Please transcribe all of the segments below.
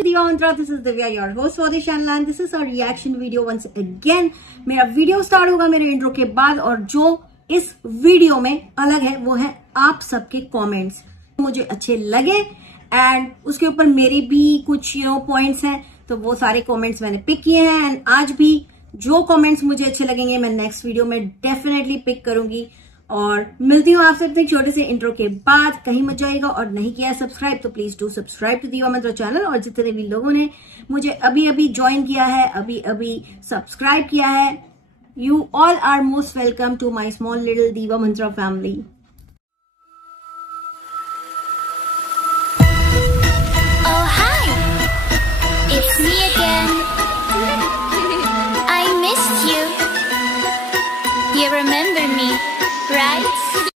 to Diva Mantra. This is Divya, your host for the channel, and this is our reaction video once again. मेरा video start होगा मेरे intro के बाद, और जो इस वीडियो में अलग है वो है आप सबके कमेंट्स। मुझे अच्छे लगे एंड उसके ऊपर मेरे भी कुछ पॉइंट्स हैं, तो वो सारे कमेंट्स मैंने पिक किए हैं। एंड आज भी जो कमेंट्स मुझे अच्छे लगेंगे मैं नेक्स्ट वीडियो में डेफिनेटली पिक करूंगी। और मिलती हूँ आपसे अपने छोटे से इंट्रो के बाद। कहीं मत जाइएगा, और नहीं किया सब्सक्राइब तो प्लीज डू सब्सक्राइब टू दिवा मंत्रा चैनल। और जितने भी लोगों ने मुझे अभी अभी ज्वाइन किया है, अभी अभी सब्सक्राइब किया है, you all are most welcome to my small little diva mantra family. Oh hi, it's me again. I missed you. You remember me, right?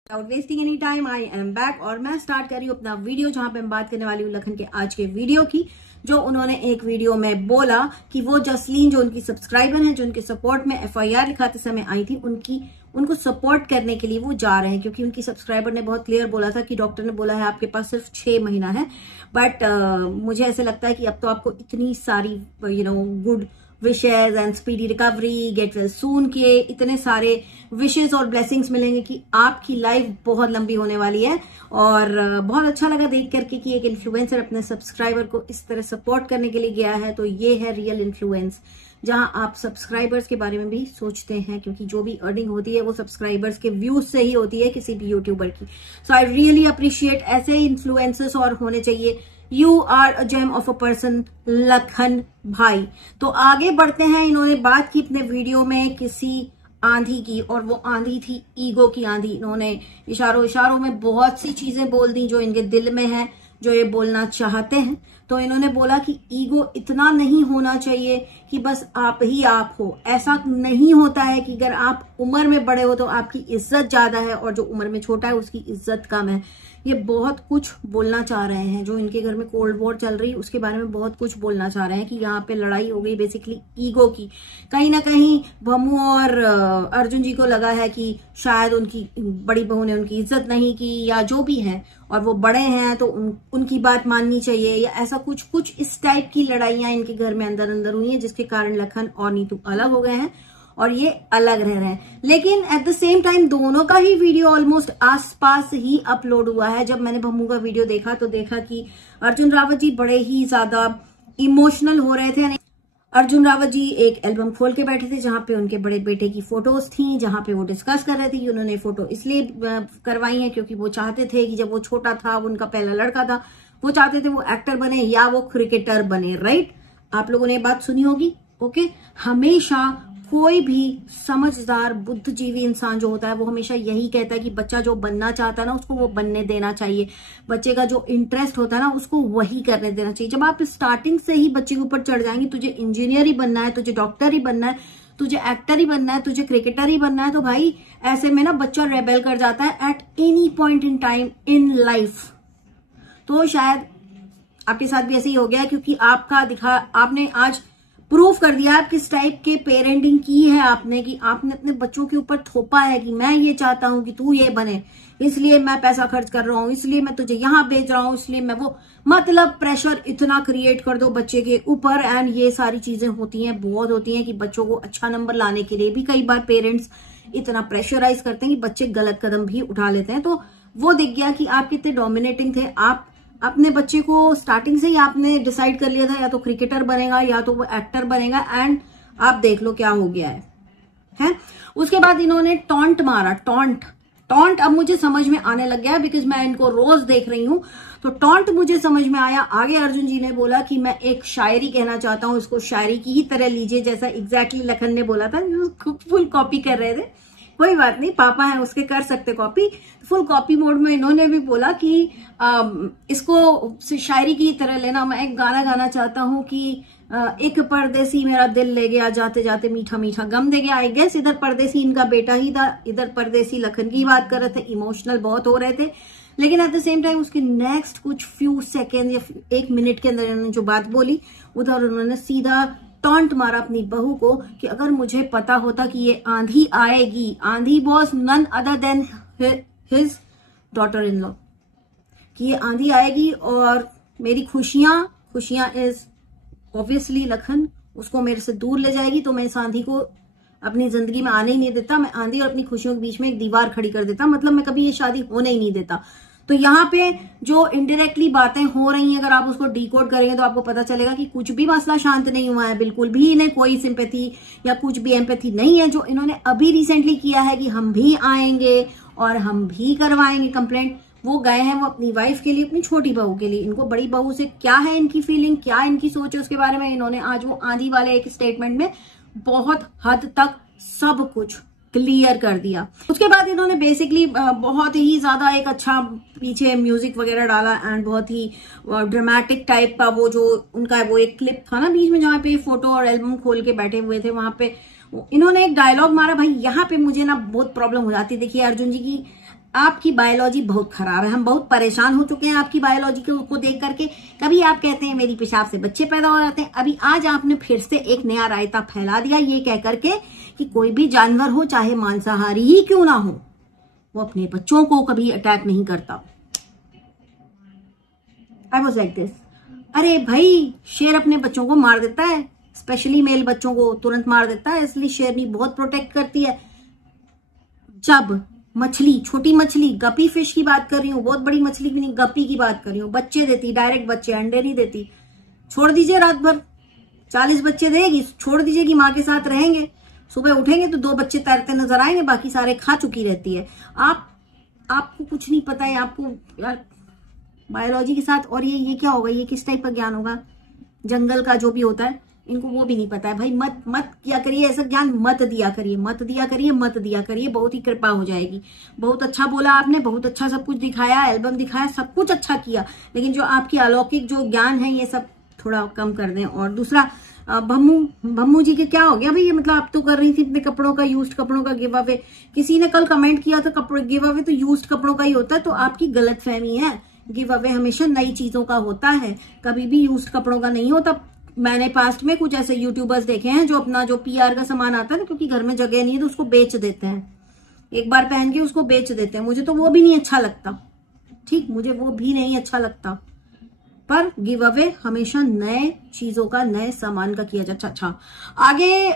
Without wasting any time, I am back और मैं start कर रही हूँ अपना video, जहां पे मैं बात करने वाली हूँ लखन के आज के वीडियो की। जो उन्होंने एक वीडियो में बोला कि वो जसलीन जो उनकी सब्सक्राइबर है, जो उनके सपोर्ट में FIR लिखाते समय आई थी, उनको सपोर्ट करने के लिए वो जा रहे हैं, क्योंकि उनकी सब्सक्राइबर ने बहुत क्लियर बोला था कि डॉक्टर ने बोला है आपके पास सिर्फ 6 महीना है। बट मुझे ऐसे लगता है कि अब तो आपको इतनी सारी good wishes and speedy recovery, get well soon के इतने सारे विशेज और ब्लेसिंग्स मिलेंगे कि आपकी लाइफ बहुत लंबी होने वाली है। और बहुत अच्छा लगा देख करके कि एक इन्फ्लुएंसर अपने सब्सक्राइबर को इस तरह सपोर्ट करने के लिए गया है। तो ये है रियल इन्फ्लुएंस, जहां आप सब्सक्राइबर्स के बारे में भी सोचते हैं, क्योंकि जो भी अर्निंग होती है वो सब्सक्राइबर्स के व्यूज से ही होती है किसी भी यूट्यूबर की। सो आई रियली अप्रिशिएट ऐसे इन्फ्लुएंसर्स और होने चाहिए। You are a gem of a person Lakhan भाई। तो आगे बढ़ते हैं। इन्होंने बात की अपने वीडियो में किसी आंधी की, और वो आंधी थी ईगो की आंधी। इन्होंने इशारों में बहुत सी चीजें बोल दी जो इनके दिल में है, जो ये बोलना चाहते हैं। तो इन्होंने बोला कि ईगो इतना नहीं होना चाहिए कि बस आप ही आप हो। ऐसा नहीं होता है कि अगर आप उम्र में बड़े हो तो आपकी इज्जत ज्यादा है, और जो उम्र में छोटा है उसकी इज्जत कम है। ये बहुत कुछ बोलना चाह रहे हैं। जो इनके घर में कोल्ड वॉर चल रही है उसके बारे में बहुत कुछ बोलना चाह रहे हैं कि यहाँ पे लड़ाई हो गई बेसिकली ईगो की। कहीं ना कहीं भम्मू और अर्जुन जी को लगा है कि शायद उनकी बड़ी बहू ने उनकी इज्जत नहीं की, या जो भी है, और वो बड़े हैं तो उनकी बात माननी चाहिए, या ऐसा कुछ इस टाइप की लड़ाइयां इनके घर में अंदर हुई है, जिसके कारण लखन और नीतू अलग हो गए हैं और ये अलग रह रहे हैं। लेकिन एट द सेम टाइम दोनों का ही वीडियो ऑलमोस्ट आसपास ही अपलोड हुआ है। जब मैंने भम्मू का वीडियो देखा तो देखा कि अर्जुन रावत जी बड़े ही ज्यादा इमोशनल हो रहे थे। अर्जुन रावत जी एक एल्बम खोल के बैठे थे जहां पे उनके बड़े बेटे की फोटोज थी, जहां पे वो डिस्कस कर रहे थे कि उन्होंने फोटो इसलिए करवाई है क्योंकि वो चाहते थे कि जब वो छोटा था, उनका पहला लड़का था, वो चाहते थे वो एक्टर बने या वो क्रिकेटर बने। राइट, आप लोगों ने ये बात सुनी होगी। ओके, हमेशा कोई भी समझदार बुद्धिजीवी इंसान जो होता है वो हमेशा यही कहता है कि बच्चा जो बनना चाहता है ना उसको वो बनने देना चाहिए। बच्चे का जो इंटरेस्ट होता है ना उसको वही करने देना चाहिए। जब आप स्टार्टिंग से ही बच्चे के ऊपर चढ़ जाएंगे, तुझे इंजीनियर ही बनना है, तुझे डॉक्टर ही बनना है, तुझे एक्टर ही बनना है, तुझे क्रिकेटर ही बनना है, तो भाई ऐसे में ना बच्चा रेबेल कर जाता है at any point in time in life. तो शायद आपके साथ भी ऐसे ही हो गया, क्योंकि आपने आज प्रूफ कर दिया आप किस टाइप के पेरेंटिंग की है आपने, कि आपने अपने बच्चों के ऊपर थोपा है कि मैं ये चाहता हूं कि तू ये बने, इसलिए मैं पैसा खर्च कर रहा हूं, इसलिए मैं तुझे यहां भेज रहा हूं, इसलिए मैं वो, मतलब प्रेशर इतना क्रिएट कर दो बच्चे के ऊपर। एंड ये सारी चीजें होती हैं, बहुत होती हैं, कि बच्चों को अच्छा नंबर लाने के लिए भी कई बार पेरेंट्स इतना प्रेशराइज करते हैं कि बच्चे गलत कदम भी उठा लेते हैं। तो वो दिख गया कि आप कितने डोमिनेटिंग थे। आप अपने बच्चे को स्टार्टिंग से ही आपने डिसाइड कर लिया था या तो क्रिकेटर बनेगा या तो वो एक्टर बनेगा, एंड आप देख लो क्या हो गया है? उसके बाद इन्होंने टॉन्ट मारा। टॉन्ट अब मुझे समझ में आने लग गया, बिकॉज मैं इनको रोज देख रही हूं, तो टॉन्ट मुझे समझ में आया। आगे अर्जुन जी ने बोला कि मैं एक शायरी कहना चाहता हूं, इसको शायरी की ही तरह लीजिए, जैसा एग्जैक्टली लखन ने बोला था। फुल कॉपी कर रहे थे, कोई बात नहीं, पापा है उसके कर सकते कॉपी। फुल कॉपी मोड में इन्होंने भी बोला कि इसको शायरी की तरह लेना। मैं एक गाना गाना चाहता हूं कि एक परदेसी मेरा दिल ले गया, जाते जाते मीठा मीठा गम दे गया। आई गेस इधर परदेसी इनका बेटा ही था, इधर परदेसी लखन की बात कर रहे थे, इमोशनल बहुत हो रहे थे। लेकिन एट द सेम टाइम उसके नेक्स्ट कुछ फ्यू सेकेंड या 1 मिनट के अंदर इन्होंने जो बात बोली, उधर उन्होंने सीधा टॉन्ट मारा अपनी बहू को कि अगर मुझे पता होता कि ये आंधी आएगी, Aandhi was none other than his daughter in law, कि ये आंधी आएगी और मेरी खुशियां इज ऑब्वियसली लखन उसको मेरे से दूर ले जाएगी, तो मैं इस आंधी को अपनी जिंदगी में आने ही नहीं देता। मैं आंधी और अपनी खुशियों के बीच में एक दीवार खड़ी कर देता, मतलब मैं कभी ये शादी होने ही नहीं देता। तो यहाँ पे जो इनडायरेक्टली बातें हो रही हैं, अगर आप उसको डिकोड करेंगे तो आपको पता चलेगा कि कुछ भी मसला शांत नहीं हुआ है, बिल्कुल भी इन्हें कोई सिंपैथी या कुछ भी एम्पैथी नहीं है। जो इन्होंने अभी रिसेंटली किया है कि हम भी आएंगे और हम भी करवाएंगे कंप्लेंट, वो गए हैं वो अपनी वाइफ के लिए, अपनी छोटी बहू के लिए। इनको बड़ी बहू से क्या है इनकी फीलिंग, क्या इनकी सोच है, उसके बारे में इन्होंने आज वो आंधी वाले एक स्टेटमेंट में बहुत हद तक सब कुछ क्लियर कर दिया। उसके बाद इन्होंने बेसिकली बहुत ही ज्यादा एक अच्छा पीछे म्यूजिक वगैरह डाला एंड बहुत ही ड्रामेटिक टाइप का वो जो उनका वो एक क्लिप था ना बीच में, जहाँ पे फोटो और एल्बम खोल के बैठे हुए थे, वहां पे इन्होंने एक डायलॉग मारा। भाई यहाँ पे मुझे ना बहुत प्रॉब्लम हो जाती है। देखिए अर्जुन जी की आपकी बायोलॉजी बहुत खराब है, हम बहुत परेशान हो चुके हैं आपकी बायोलॉजी को देख करके। कभी आप कहते हैं मेरी पेशाब से बच्चे पैदा हो जाते हैं, अभी आज आपने फिर से एक नया रायता फैला दिया ये कह करके कि कोई भी जानवर हो, चाहे मांसाहारी ही क्यों ना हो, वो अपने बच्चों को कभी अटैक नहीं करता। आई वाज लाइक दिस, अरे भाई शेर अपने बच्चों को मार देता है, स्पेशली मेल बच्चों को तुरंत मार देता है, इसलिए शेरनी बहुत प्रोटेक्ट करती है। जब मछली, छोटी मछली, गपी फिश की बात कर रही हूँ, बहुत बड़ी मछली भी नहीं, गपी की बात कर रही हूँ, बच्चे देती, डायरेक्ट बच्चे, अंडे नहीं देती। छोड़ दीजिए रात भर 40 बच्चे देगी, छोड़ दीजिए कि माँ के साथ रहेंगे, सुबह उठेंगे तो 2 बच्चे तैरते नजर आएंगे, बाकी सारे खा चुकी रहती है। आपको कुछ नहीं पता है, आपको यार बायोलॉजी के साथ। और ये क्या होगा, ये किस टाइप का ज्ञान होगा, जंगल का जो भी होता है, इनको वो भी नहीं पता है। भाई मत किया करिए ऐसा ज्ञान, मत दिया करिए, मत दिया करिए, मत दिया करिए, बहुत ही कृपा हो जाएगी। बहुत अच्छा बोला आपने, बहुत अच्छा सब कुछ दिखाया, एल्बम दिखाया, सब कुछ अच्छा किया, लेकिन जो आपकी अलौकिक जो ज्ञान है ये सब थोड़ा कम कर दें। और दूसरा भम्मू जी के क्या हो गया भाई, ये मतलब आप तो कर रही थी अपने कपड़ों का, यूज्ड कपड़ों का गिव अवे। किसी ने कल कमेंट किया था कपड़े गिव अवे तो यूज्ड कपड़ों का ही होता है, तो आपकी गलतफहमी है। गिव अवे हमेशा नई चीजों का होता है, कभी भी यूज्ड कपड़ों का नहीं होता। मैंने पास्ट में कुछ ऐसे यूट्यूबर्स देखे हैं जो अपना जो पीआर का सामान आता है ना, क्योंकि घर में जगह नहीं है तो उसको बेच देते हैं, एक बार पहन के उसको बेच देते हैं। मुझे तो वो भी नहीं अच्छा लगता, ठीक, मुझे वो भी नहीं अच्छा लगता। पर गिव अवे हमेशा नए चीजों का, नए सामान का किया जाता। अच्छा आगे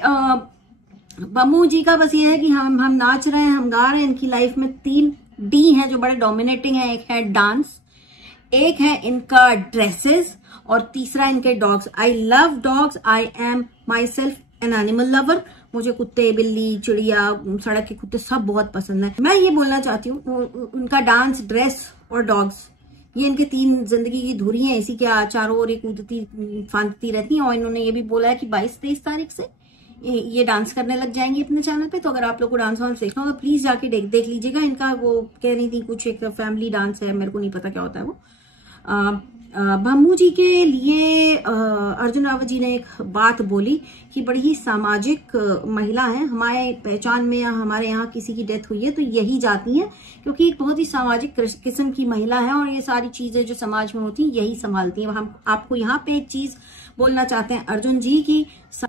बम्मू जी का बस ये है कि हम नाच रहे हैं, हम गा रहे हैं। इनकी लाइफ में 3 D हैं जो बड़े डोमिनेटिंग है। एक है डांस, एक है इनका ड्रेसेस, और तीसरा इनके dogs. I love dogs, I am my self an animal lover. मुझे कुत्ते, बिल्ली, चिड़िया, सड़क के कुत्ते सब बहुत पसंद है। मैं ये बोलना चाहती हूँ उनका डांस, ड्रेस और डॉग्स, ये इनके 3 जिंदगी की धुरी हैं, इसी के चारों ओर कूदती फांदती रहती हैं। और इन्होंने ये भी बोला है कि 22-23 तारीख से ये डांस करने लग जाएंगी अपने चैनल पे। तो अगर आप लोग को डांस वांस देखना हो तो प्लीज जाके देख लीजिएगा। इनका वो कह रही थी कुछ एक फैमिली डांस है, मेरे को नहीं पता क्या होता है वो। भम्मू जी के लिए अर्जुन रावत जी ने एक बात बोली कि बड़ी ही सामाजिक महिला है, हमारे पहचान में या हमारे यहाँ किसी की डेथ हुई है तो यही जाती है, क्योंकि एक बहुत ही सामाजिक किस्म की महिला है और ये सारी चीजें जो समाज में होती हैं यही संभालती हैं। हम आपको यहाँ पे एक चीज बोलना चाहते हैं अर्जुन जी की,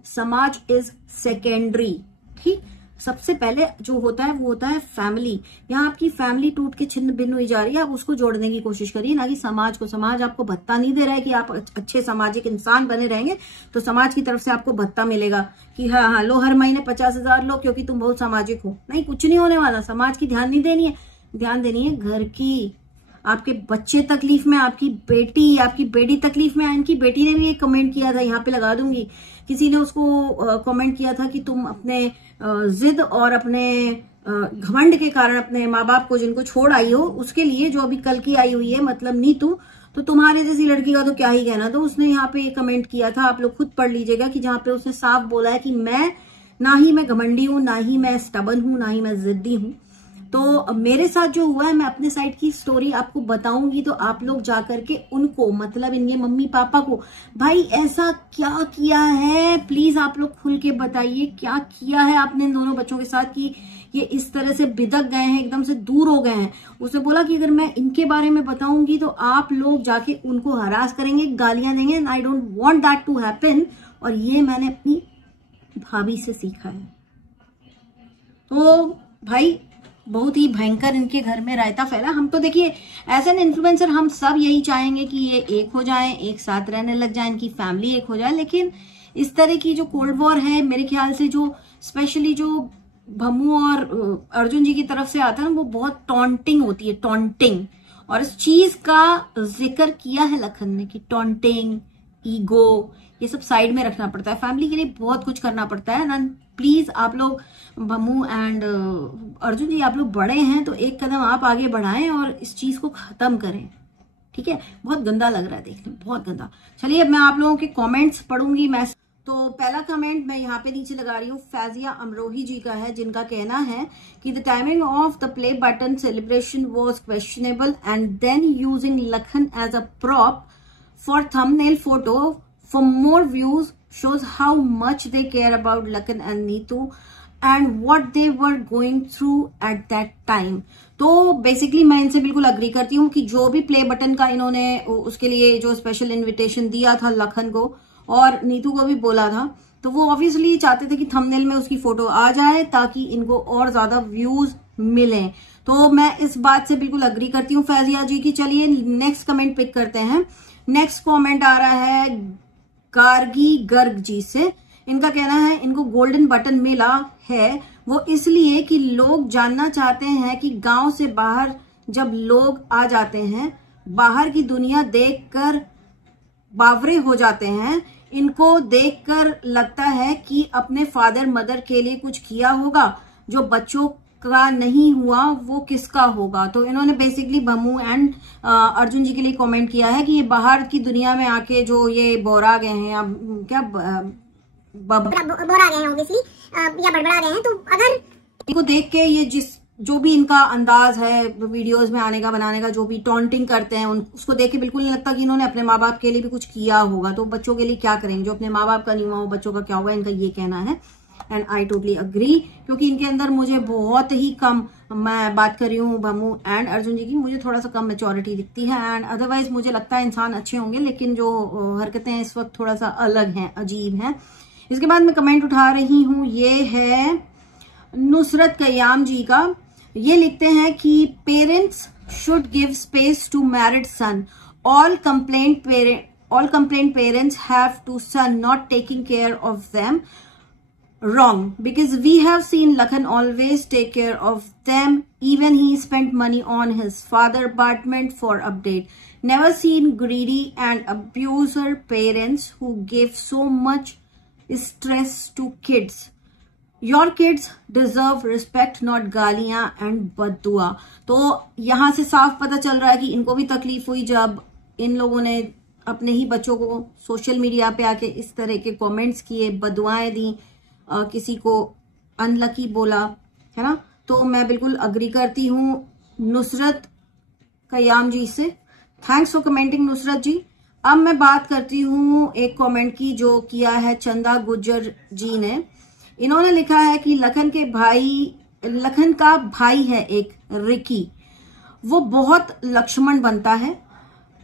समाज इज सेकेंडरी, ठीक। सबसे पहले जो होता है वो होता है फैमिली। यहाँ आपकी फैमिली टूट के छिन्न भिन्न हुई जा रही है, आप उसको जोड़ने की कोशिश करिए, ना कि समाज को। समाज आपको भत्ता नहीं दे रहा है कि आप अच्छे सामाजिक इंसान बने रहेंगे तो समाज की तरफ से आपको भत्ता मिलेगा कि हाँ लो हर महीने 50,000 लो क्योंकि तुम बहुत सामाजिक हो। नहीं, कुछ नहीं होने वाला। समाज की ध्यान नहीं देनी है, ध्यान देनी है घर की। आपके बच्चे तकलीफ में, आपकी बेटी तकलीफ में। इनकी बेटी ने भी एक कमेंट किया था, यहाँ पे लगा दूंगी, किसी ने उसको कमेंट किया था कि तुम अपने जिद और अपने घमंड के कारण अपने माँ बाप को जिनको छोड़ आई हो, उसके लिए जो अभी कल की आई हुई है, मतलब नीतू, तो तुम्हारे जैसी लड़की का तो क्या ही कहना। तो उसने यहाँ पे कमेंट किया था, आप लोग खुद पढ़ लीजिएगा, कि जहाँ पे उसने साफ बोला है कि मैं ना ही मैं घमंडी हूं, ना ही मैं स्टबन हूं, ना ही मैं जिद्दी हूं। तो मेरे साथ जो हुआ है, मैं अपने साइड की स्टोरी आपको बताऊंगी, तो आप लोग जाकर के उनको, मतलब इनके मम्मी पापा को, भाई ऐसा क्या किया है प्लीज आप लोग खुल के बताइए, क्या किया है आपने इन दोनों बच्चों के साथ कि ये इस तरह से बिदक गए हैं, एकदम से दूर हो गए हैं। उसने बोला कि अगर मैं इनके बारे में बताऊंगी तो आप लोग जाके उनको हरास करेंगे, गालियां देंगे, I don't want that to happen. और ये मैंने अपनी भाभी से सीखा है। तो भाई बहुत ही भयंकर इनके घर में रायता फैला। हम तो देखिए एज एन इन्फ्लुएंसर हम सब यही चाहेंगे कि ये एक हो जाएं, एक साथ रहने लग जाएं, इनकी फैमिली एक हो जाए, लेकिन इस तरह की जो कोल्ड वॉर है मेरे ख्याल से जो स्पेशली जो भम्मू और अर्जुन जी की तरफ से आता है ना, वो बहुत टॉन्टिंग होती है, टॉन्टिंग। और इस चीज का जिक्र किया है लखन ने कि टॉन्टिंग, ईगो, ये सब साइड में रखना पड़ता है, फैमिली के लिए बहुत कुछ करना पड़ता है ना। प्लीज आप लोग भम्मू एंड अर्जुन जी, आप लोग बड़े हैं तो एक कदम आप आगे बढ़ाएं और इस चीज को खत्म करें, ठीक है। बहुत गंदा लग रहा है देखने में, बहुत गंदा। चलिए अब मैं आप लोगों के कमेंट्स पढ़ूंगी। मैं तो पहला कमेंट मैं यहाँ पे नीचे लगा रही हूँ, फैजिया अमरोही जी का है, जिनका कहना है कि the timing of the play button celebration was questionable and then using Lakhan as a prop for thumbnail photo for more views shows how much they care about Lakhan and Neetu and what they were going through at that time। तो basically मैं इनसे बिल्कुल agree करती हूँ कि जो भी play button का इन्होंने उसके लिए जो स्पेशल इनविटेशन दिया था लखन को और नीतू को भी बोला था, तो वो ऑब्वियसली चाहते थे कि थंबनेल में उसकी फोटो आ जाए ताकि इनको और ज्यादा व्यूज मिलें। तो मैं इस बात से बिल्कुल अग्री करती हूँ फैजिया जी की। चलिए नेक्स्ट कमेंट पिक करते हैं। नेक्स्ट कमेंट आ रहा है गार्गी गर्ग जी से। इनका कहना है इनको गोल्डन बटन मिला है वो इसलिए कि लोग जानना चाहते हैं कि गांव से बाहर जब लोग आ जाते हैं, बाहर की दुनिया देखकर बावरे हो जाते हैं, इनको देखकर लगता है कि अपने फादर मदर के लिए कुछ किया होगा, जो बच्चों का नहीं हुआ वो किसका होगा। तो इन्होंने बेसिकली भम्मू एंड अर्जुन जी के लिए कमेंट किया है कि ये बाहर की दुनिया में आके जो ये बोरा गए हैं या क्या बोरा गए हैं ऑब्वियसली या बड़बड़ा गए हैं, तो अगर इनको देख के ये जो भी इनका अंदाज है वीडियोस में आने का, बनाने का, जो भी टॉन्टिंग करते हैं उसको देख के बिल्कुल नहीं लगता कि इन्होंने अपने माँ बाप के लिए भी कुछ किया होगा। तो बच्चों के लिए क्या करेंगे, जो अपने माँ बाप का नहीं हुआ वो बच्चों का क्या होगा, इनका ये कहना है। एंड आई टोटली अग्री, क्योंकि इनके अंदर मुझे बहुत ही कम, मैं बात कर रही हूँ भम्मू एंड अर्जुन जी की, मुझे थोड़ा सा कम मैच्योरिटी दिखती है। एंड अदरवाइज मुझे लगता है इंसान अच्छे होंगे, लेकिन जो हरकतें इस वक्त थोड़ा सा अलग हैं, अजीब हैं। इसके बाद मैं कमेंट उठा रही हूँ, ये है नुसरत कयाम जी का। ये लिखते हैं कि parents should give space to married son, all complaint parents have to son not taking care of them. Wrong, because we have seen Lakhan always take care of them. Even he spent money on his father apartment for update. Never seen greedy and abuser parents who give so much stress to kids. Your kids deserve respect, not गालियां and बद्दुआ। तो यहाँ से साफ पता चल रहा है कि इनको भी तकलीफ हुई जब इन लोगों ने अपने ही बच्चों को सोशल मीडिया पे आके इस तरह के कमेंट्स किए, बद्दुआएं दी, किसी को अनलकी बोला, है ना। तो मैं बिल्कुल अग्री करती हूँ नुसरत कयाम जी से। थैंक्स फॉर कमेंटिंग नुसरत जी। अब मैं बात करती हूँ एक कमेंट की जो किया है चंदा गुज्जर जी ने। इन्होंने लिखा है कि लखन का भाई है एक रिकी, वो बहुत लक्ष्मण बनता है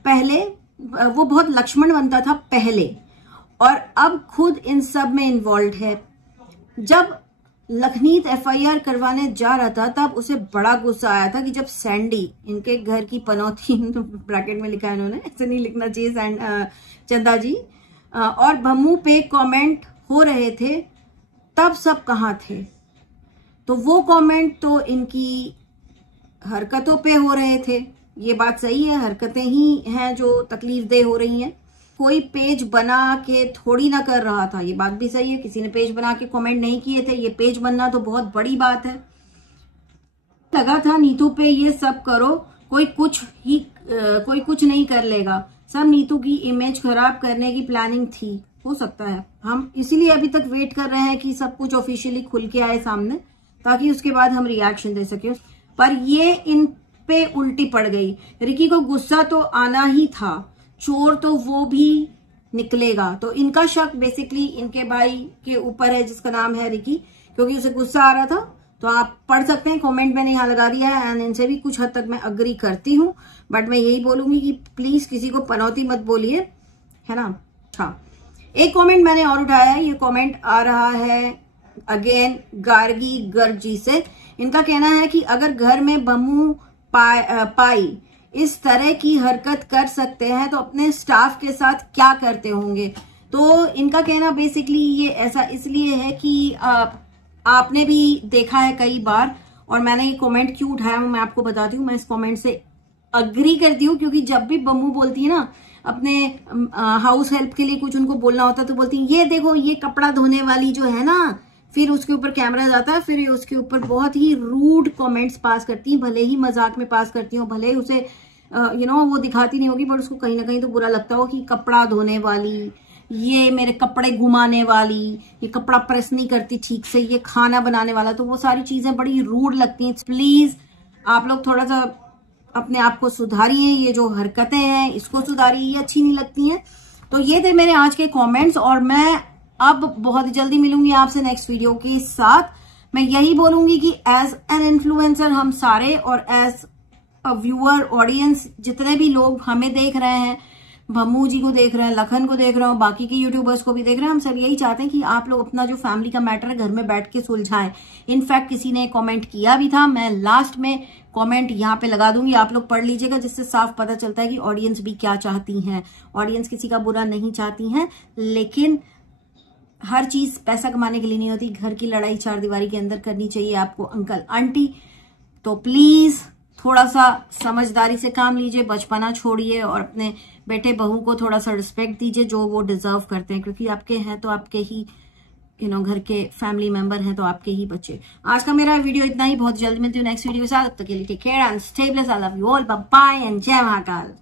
पहले, वो बहुत लक्ष्मण बनता था पहले और अब खुद इन सब में इन्वॉल्व है। जब लखनीत एफआईआर करवाने जा रहा था तब उसे बड़ा गुस्सा आया था कि जब सैंडी, इनके घर की पनौती ब्रैकेट में लिखा है इन्होंने, ऐसे नहीं लिखना चाहिए चंदा जी, और भम्मू पे कमेंट हो रहे थे तब सब कहाँ थे। तो वो कमेंट तो इनकी हरकतों पे हो रहे थे, ये बात सही है, हरकतें ही हैं जो तकलीफ दे हो रही हैं। कोई पेज बना के थोड़ी ना कर रहा था, ये बात भी सही है, किसी ने पेज बना के कमेंट नहीं किए थे, ये पेज बनना तो बहुत बड़ी बात है। लगा था नीतू पे ये सब करो, कोई कुछ नहीं कर लेगा, सब नीतू की इमेज खराब करने की प्लानिंग थी, हो सकता है। हम इसीलिए अभी तक वेट कर रहे हैं कि सब कुछ ऑफिशियली खुल के आए सामने, ताकि उसके बाद हम रिएक्शन दे सके। पर ये इन पे उल्टी पड़ गई। रिकी को गुस्सा तो आना ही था, चोर तो वो भी निकलेगा। तो इनका शक बेसिकली इनके भाई के ऊपर है जिसका नाम है रिकी, क्योंकि उसे गुस्सा आ रहा था। तो आप पढ़ सकते हैं, कमेंट मैंने यहाँ लगा दिया है। एंड इनसे भी कुछ हद तक मैं अग्री करती हूँ, बट मैं यही बोलूंगी कि प्लीज किसी को पनौती मत बोलिए, है ना। हाँ, एक कमेंट मैंने और उठाया है, ये कमेंट आ रहा है अगेन गार्गी गर्ग जी से। इनका कहना है कि अगर घर में बम्मू पाई इस तरह की हरकत कर सकते हैं तो अपने स्टाफ के साथ क्या करते होंगे। तो इनका कहना बेसिकली ये ऐसा इसलिए है कि आपने भी देखा है कई बार, और मैंने ये कमेंट क्यों उठाया मैं आपको बताती हूँ। मैं इस कमेंट से अग्री करती हूँ, क्योंकि जब भी बम्मू बोलती है ना अपने हाउस हेल्प के लिए कुछ उनको बोलना होता है तो बोलती है ये देखो ये कपड़ा धोने वाली जो है ना, फिर उसके ऊपर कैमरा जाता है, फिर उसके ऊपर बहुत ही रूड कमेंट्स पास करती हैं, भले ही मजाक में पास करती हो, भले ही उसे वो दिखाती नहीं होगी, पर उसको कहीं ना कहीं तो बुरा लगता हो कि कपड़ा धोने वाली, ये मेरे कपड़े घुमाने वाली, ये कपड़ा प्रेस नहीं करती ठीक से, ये खाना बनाने वाला, तो वो सारी चीजें बड़ी रूड लगती हैं। प्लीज आप लोग थोड़ा सा अपने आप को सुधारिए, ये जो हरकतें हैं इसको सुधारिए, ये अच्छी नहीं लगती हैं। तो ये थे मेरे आज के कमेंट्स, और मैं अब बहुत जल्दी मिलूंगी आपसे नेक्स्ट वीडियो के साथ। मैं यही बोलूंगी कि एज एन इन्फ्लुएंसर हम सारे, और एज अ व्यूअर ऑडियंस जितने भी लोग हमें देख रहे हैं, बम्मू जी को देख रहे हैं, लखन को देख रहे हो, बाकी के यूट्यूबर्स को भी देख रहे हैं, हम सब यही चाहते हैं कि आप लोग अपना जो फैमिली का मैटर है घर में बैठ के सुलझाएं। इनफैक्ट किसी ने कमेंट किया भी था, मैं लास्ट में कमेंट यहाँ पे लगा दूंगी, आप लोग पढ़ लीजिएगा, जिससे साफ पता चलता है कि ऑडियंस भी क्या चाहती हैं। ऑडियंस किसी का बुरा नहीं चाहती हैं, लेकिन हर चीज पैसा कमाने के लिए नहीं होती, घर की लड़ाई चार दीवारी के अंदर करनी चाहिए आपको अंकल आंटी। तो प्लीज थोड़ा सा समझदारी से काम लीजिए, बचपना छोड़िए, और अपने बेटे बहू को थोड़ा सा रिस्पेक्ट दीजिए जो वो डिजर्व करते हैं, क्योंकि आपके हैं तो आपके ही घर के फैमिली मेंबर हैं तो आपके ही बच्चे। आज का मेरा वीडियो इतना ही, बहुत जल्द मिलती हूँ नेक्स्ट वीडियो के साथ। तब तक के लिए take care and stay blessed. I love you all, bye bye and जय महाकाल।